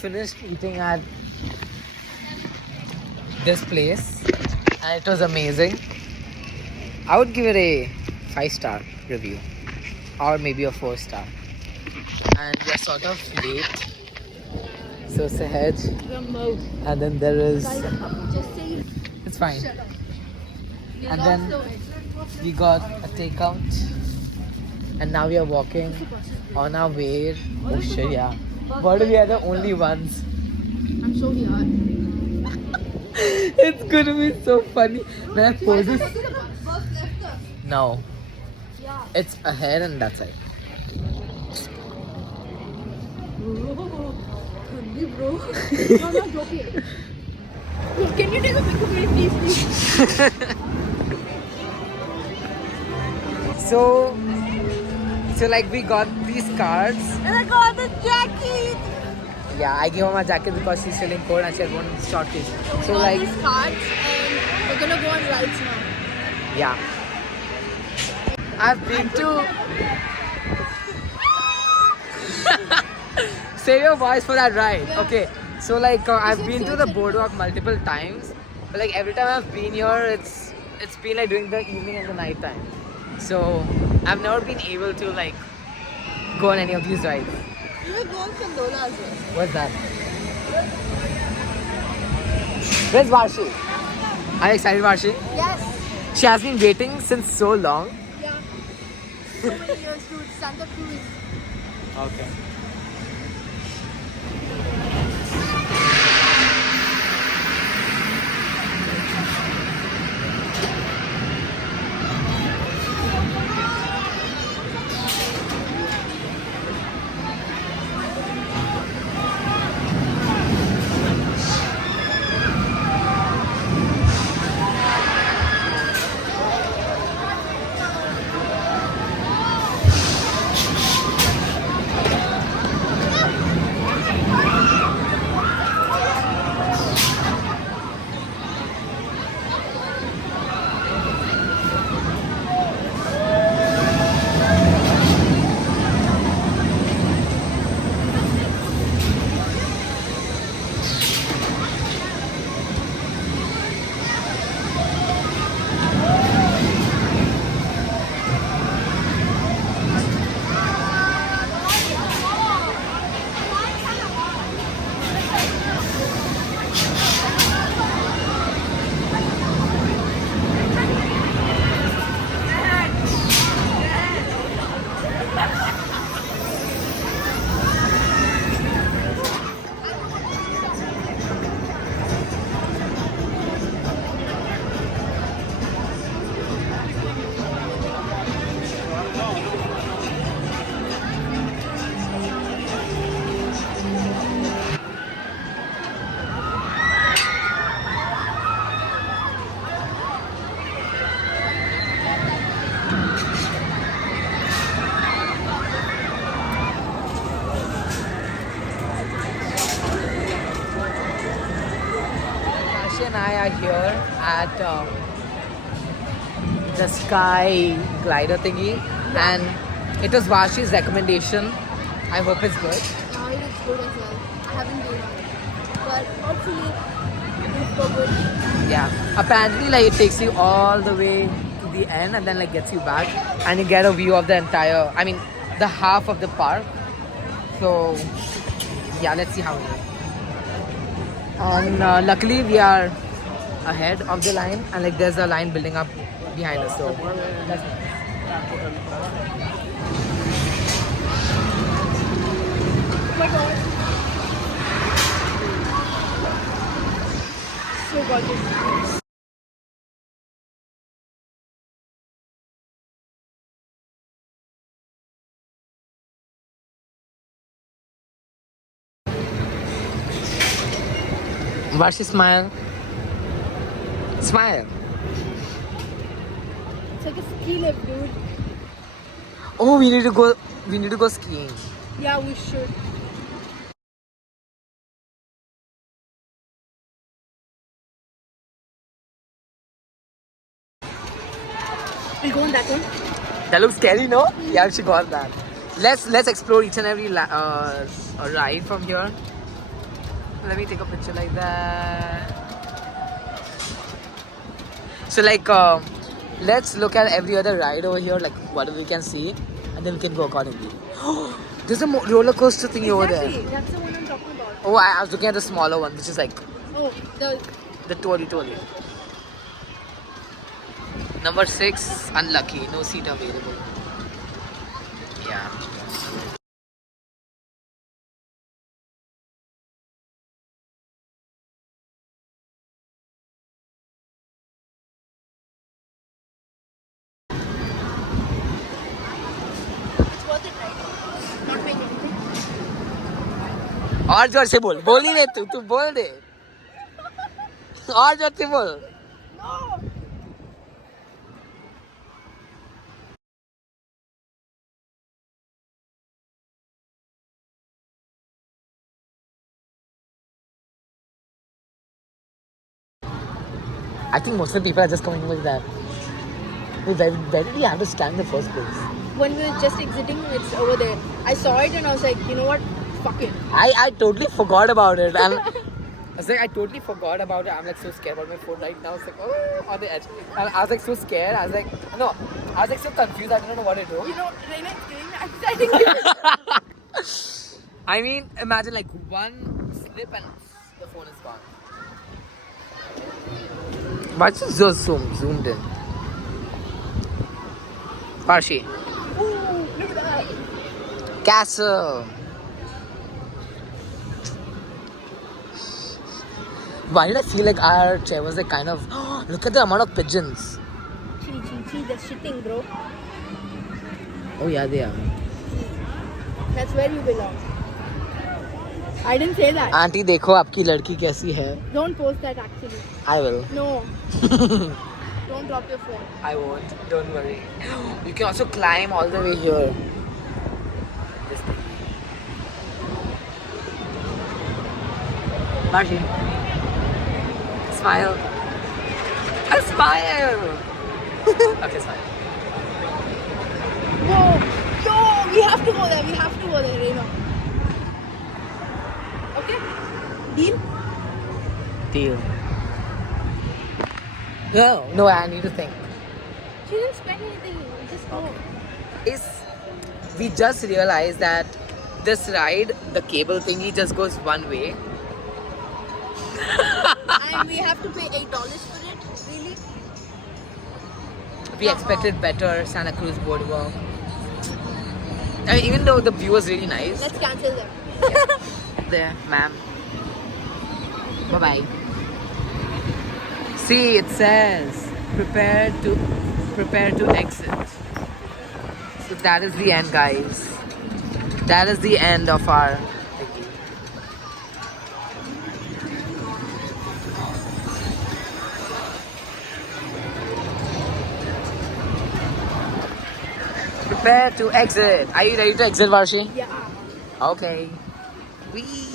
finished eating at this place and it was amazing. I would give it a 5-star review or maybe a 4-star. And we are sort of late. So Sahaj, and then there is, it's fine. And then we got a takeout and now we are walking on our way. Oh shit, yeah. But we are the only ones. I'm so hard. It's gonna be so funny when I post this. No, Yeah. it's ahead and that's it. Bro. No, I'm not joking. Can you take a picture of me, please? So like we got these cards. And I got the jacket. Yeah, I gave her my jacket because she's feeling cold and she had one short case. So got like, these cards and we're gonna go on rides now. yeah. I've been to. Save your voice for that ride. Yeah. Okay. So like I've said been to save the it. boardwalk multiple times, but like every time I've been here, it's been like during the evening and the night time. So I've never been able to like go on any of these rides. You will go on Condola as well. What's that? Where's Varshi? Are you excited, Varshi? Yes. She has been waiting since so long. Yeah. So many years, dude. Santa Cruz. Okay. Varshi and I are here at the Sky glider thingy, and it was Varshi's recommendation. I hope it's good. Now it is good as well. I haven't been on it. But hopefully it's so good. Yeah. Apparently, like it takes you all the way to the end and then like gets you back, and you get a view of the entire. I mean, the half of the park. So yeah, let's see how it is. And luckily, we are ahead of the line, and like there's a line building up behind us. So that's Oh my god. So gorgeous. Varshi, smile. Smile. It's like a ski lift, dude. Oh, we need to go. We need to go skiing. Yeah, we should. We'll go on that one. That looks scary, no? Yeah, we should go on that. Let's explore each and every ride from here. Let me take a picture like that. So like, let's look at every other ride over here, like what we can see, and then we can go accordingly. There's a roller coaster thing over there. Exactly. That's the one I'm talking about. Oh, I was looking at the smaller one, which is like Oh, the Tori. Number 6, unlucky, no seat available. Yeah. it's worth it, right? Not paying anything. और जोर से बोल ही नहीं तू बोल दे और जोर से बोल No. I think most of the people are just coming like that. Where did we have to stand in the first place? When we were just exiting, it's over there. I saw it and I was like, you know what? Fuck it. I totally forgot about it and I totally forgot about it. I'm like so scared about my phone right now. It's like, oh, on the edge. And I was like so scared. I was like so confused. I don't know what to do. You know, Reina is giving me anxiety. I mean, imagine like one slip and the phone is gone. Why is it just zoomed in? Parshi. Ooh, look at that. Castle. Why did I feel like our chair was like kind of... Look at the amount of pigeons. Chi, they're shitting, bro. Oh yeah, they are. That's where you belong. I didn't say that. Auntie, देखो आपकी लड़की कैसी है. Don't post that actually. I will. No. Don't drop your phone. I won't. Don't worry. You can also climb all the way here. Marty. Smile. A smile. Okay, smile. No. Yo, we have to go there. We have to go there, Reina. Okay? Deal? Deal. No, I need to think. She didn't spend anything. Just go. We just realized that this ride, the cable thingy, just goes one way. And we have to pay $8 for it? Really? We expected better Santa Cruz Boardwalk. I mean, even though the view was really nice. Let's cancel them. There, ma'am. Bye-bye. See, it says prepare to exit. So that is the end, guys. That is the end of our thingy. Prepare to exit. Are you ready to exit, Varshi? Yeah. Okay. Whee!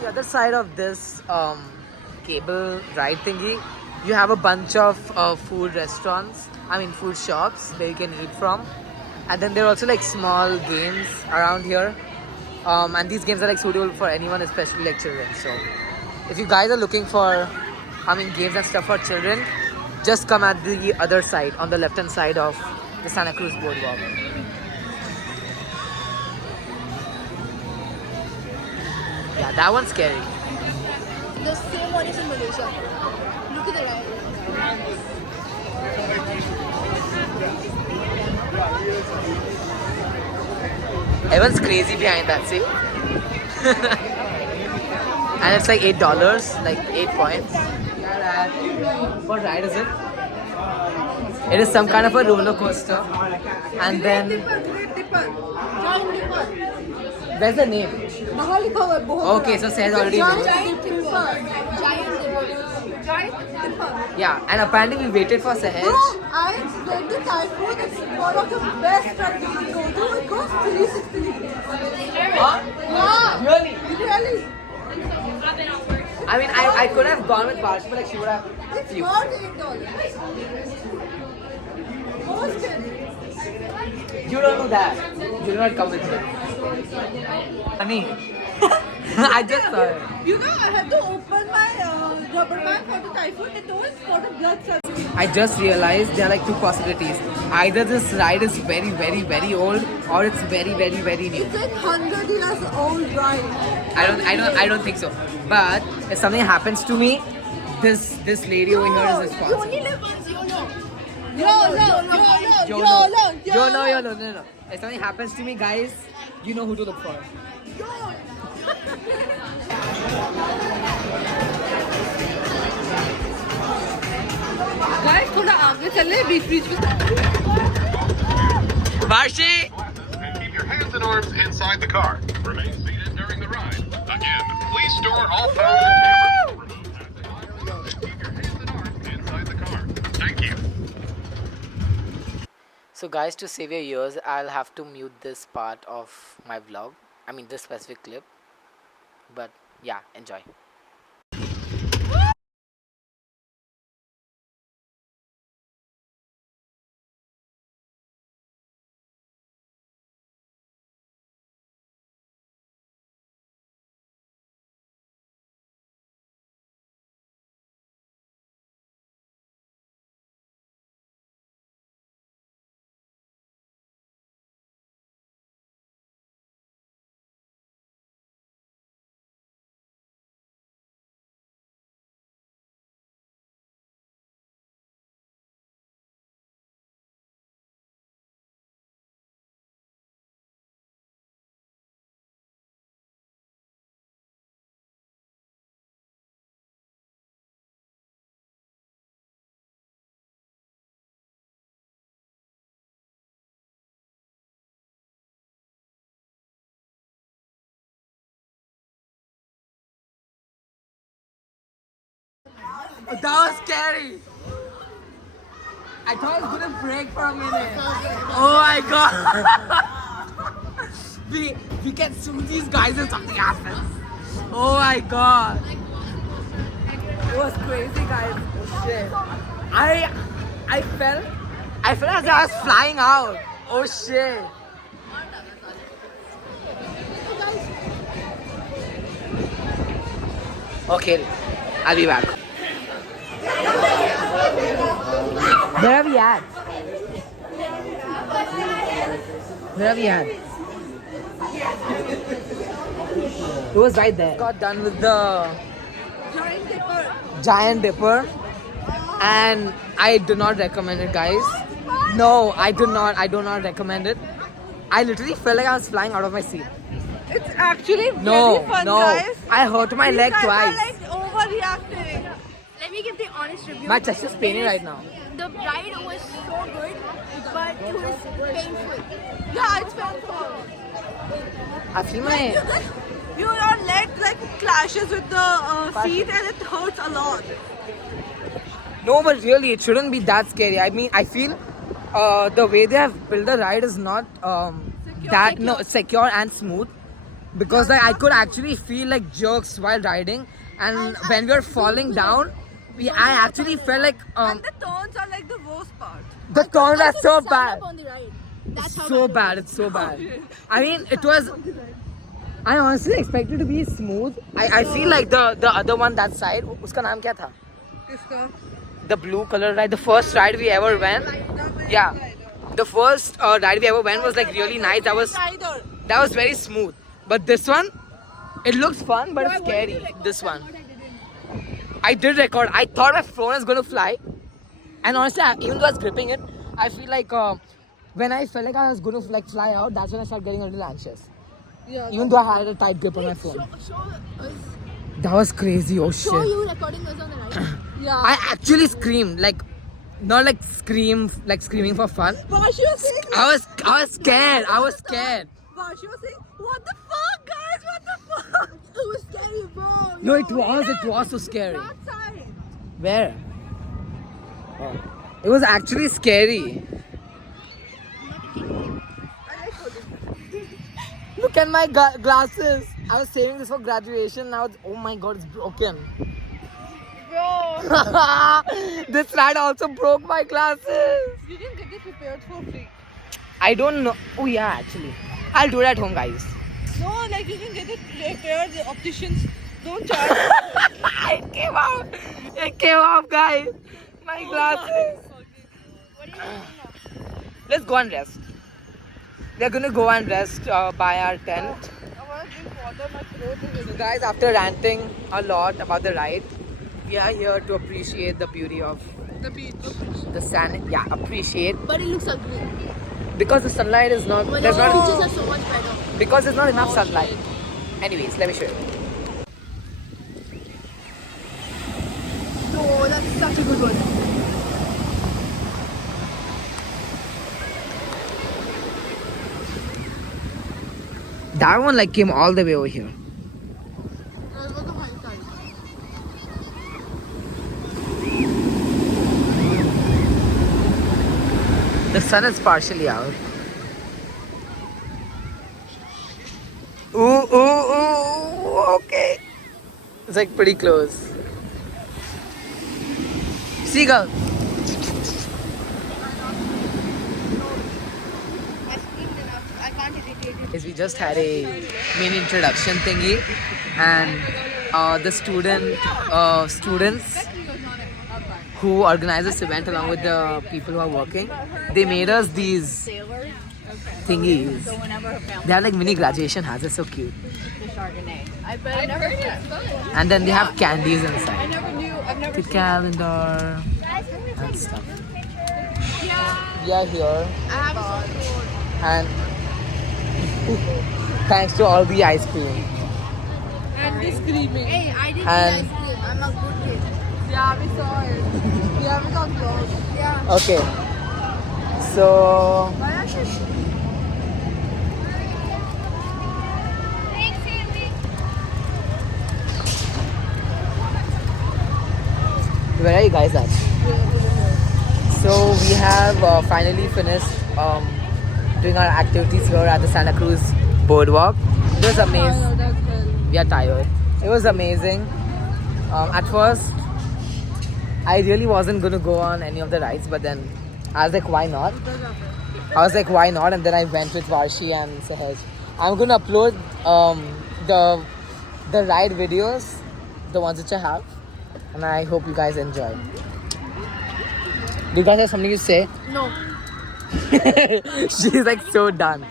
The other side of this cable ride thingy, you have a bunch of food shops that you can eat from. And then there are also like small games around here. And these games are like suitable for anyone, especially like children. So if you guys are looking for, games and stuff for children, just come at the other side, on the left hand side of the Santa Cruz Boardwalk. Yeah, that one's scary. The same one is in Malaysia. Look at the ride. Everyone's crazy behind that, see? And it's like $8, like 8 points. What ride is it? It is some kind of a roller coaster. And then, where's the name? Okay, so says already knows. Giant dipper. Yeah, and apparently we waited for Sahaj. I read the typhoon. It's one of the best rides you can go to. It goes 360 degrees. Huh? Yeah. Really? Really? I mean, I could have gone with Parsh, but like she would have. It's not $8. Post it. You don't know that. You do not come with me. Funny. I just saw it. You know, I had to open my rubber band for the typhoon. It was for the blood circulation. I just realized there are like two possibilities. Either this ride is very, very, very old, or it's very, very, very new. It's like 100 years old ride. I don't think so. But if something happens to me, this lady over here is You responsible. only live once, YOLO. No. If something happens to me, guys, you know who to look for. Guys, थोड़ा आगे चले बीच में. Varshi! And keep your hands and arms inside the car. Remain seated during the ride. Again, please store all phones and cameras. Remove passing items and keep your hands and arms inside the car. Thank you. So guys, to save your ears, I'll have to mute this part of my vlog. I mean this specific clip. But yeah, enjoy. That was scary. I thought I was gonna break for a minute. Oh my god. we can sue these guys if something happens. Oh my god. It was crazy, guys. Oh shit. I felt as if I was flying out. Oh shit. Okay, I'll be back. Where are we at? Where are we at? It was right there. Got done with the Giant Dipper, and I do not recommend it, guys. No, I do not recommend it. I literally felt like I was flying out of my seat. It's actually No, very fun, no. guys. I hurt my leg These guys twice. are like overreacting. Let me give the honest review. My chest is paining right now. The ride was so good, but it was painful. Yeah, it's painful. I feel my... Your leg like clashes with the seat and it hurts a lot. No, but really, it shouldn't be that scary. I mean, I feel the way they have built the ride is not secure and smooth, because like, I could actually feel like jerks while riding, and when we were falling down, I actually felt like And the turns are like the worst part. the turns are so bad. On the ride. That's how So bad, it's so bad. I mean, it was... I honestly expected to be smooth. I feel like the other one that side, uska naam kya tha? The blue color ride, the first ride we ever went. Yeah, the first ride we ever went was like really nice. That was very smooth. But this one, it looks fun, but it's scary. This one, I did record. I thought my phone was gonna fly, and honestly, even though I was gripping it, I feel like when I felt like I was gonna like fly out, that's when I started getting a little anxious. Yeah. Even though I had a tight grip on my phone. That was crazy. Oh shit. Show you recording us on the ride. Yeah. I actually screamed, like, not like screaming for fun. Vashi was saying, I was scared. I was scared. Vashi was saying, what the fuck, guys? What the fuck? It was scary, bro. No, it was so scary. That side. Where? Oh. It was actually scary. Look at my glasses. I was saving this for graduation. Now, oh my god, it's broken. Bro. This ride also broke my glasses. You didn't get this repaired for free. I don't know. Oh yeah, actually. I'll do it at home, guys. No, like you can get it repaired. The opticians don't charge. It came out. It came off, guys. My glasses. Let's go and rest. We're gonna go and rest by our tent. I want to drink water. My throat is So guys, after ranting a lot about the ride, we are here to appreciate the beauty of the beach. the sand. Yeah, appreciate. But it looks ugly. Because the sunlight is not, But there's the not, beaches are so much better. because there's not enough sunlight. Anyways, let me show you. No, that's such a good one. That one like came all the way over here. That was the high side. The sun is partially out. Ooh, ooh, ooh, okay. It's like pretty close. Seagull. I screamed enough. I can't irritate it. Yes, we just had a mini introduction thingy, and the students who organized this event along with the people who are working, they made us these thingies. They have like mini graduation hats. It's so cute. And then they have candies inside. The calendar and stuff. We are here, and thanks to all the ice cream. And the screaming. Hey, I didn't And- eat ice cream. I'm a good kid. Yeah, we saw it. We have it on vlog. Yeah. Okay. So Why are you? where are you guys at? So we have finally finished doing our activities here at the Santa Cruz Boardwalk. It was amazing. We are tired. It was amazing. At first, I really wasn't going to go on any of the rides, but then I was like, why not? And then I went with Varshi and Sahaj. I'm going to upload the ride videos, the ones which I have, and I hope you guys enjoy. Do you guys have something to say? No. She's like so done.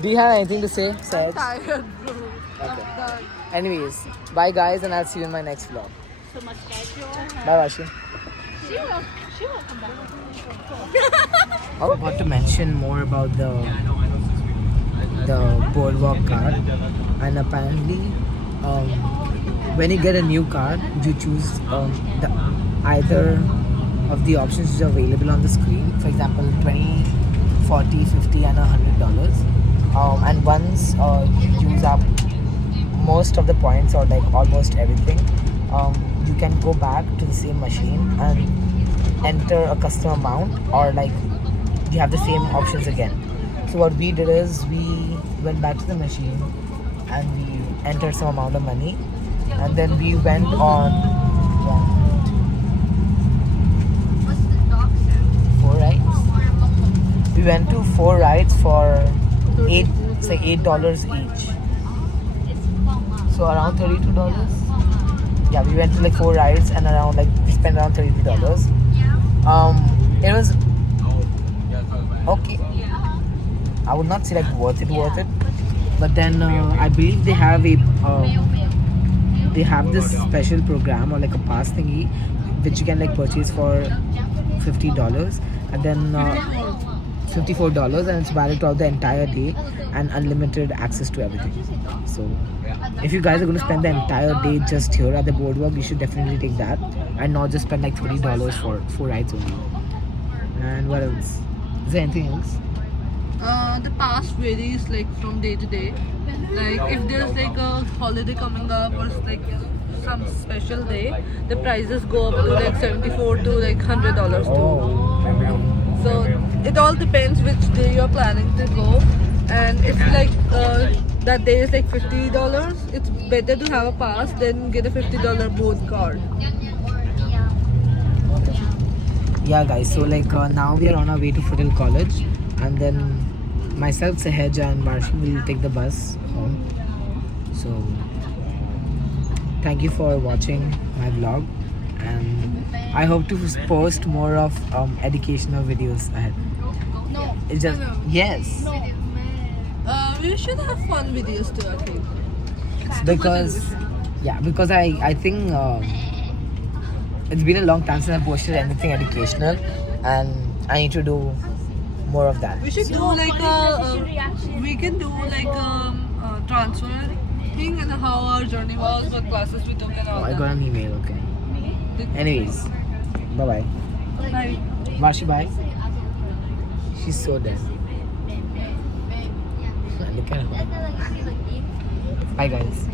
Do you have anything to say, Sahaj? Tired, bro. Okay. Anyways, bye guys, and I'll see you in my next vlog. Bye, Vashi. She will come back. I want to mention more about the boardwalk card, and apparently, when you get a new card, you choose either of the options which are available on the screen. For example, 20, 40, 50, and $100. And once you use up most of the points or like almost everything, you can go back to the same machine and enter a custom amount, or like you have the same options again. So what we did is we went back to the machine and we entered some amount of money, and then we went on What's the dog sound? 4 rides. We went to 4 rides for $8 each. So around $32. Yeah, we went to like 4 rides and around like we spent around $32. It was okay. I would not say like worth it. But then I believe they have this special program or like a pass thingy which you can like purchase for $50, and then $54, and it's valid throughout the entire day and unlimited access to everything. So if you guys are going to spend the entire day just here at the boardwalk, you should definitely take that and not just spend like $30 for 4 rides only. And what else? Is there anything else? The pass varies like from day to day. Like if there's like a holiday coming up or like some special day, the prices go up to like $74 to like $100 too. Oh. So it all depends which day you're planning to go. And if like that day is like $50, it's better to have a pass than get a $50 board card. Yeah guys, so like now we are on our way to Foothills College, and then myself, Sahaja and Marshi will take the bus home. So thank you for watching my vlog, and I hope to post more of educational videos ahead. No. It's just yes, No. We should have fun videos too, I think. because because I think it's been a long time since I posted anything educational, and I need to do more of that. We should do like we can do like a transfer thing and how our journey was, what classes we took and Oh, all I got that. an email. Okay. Anyways, bye bye. Bye. Marshi, bye. She's so dead. Look at her. Bye guys.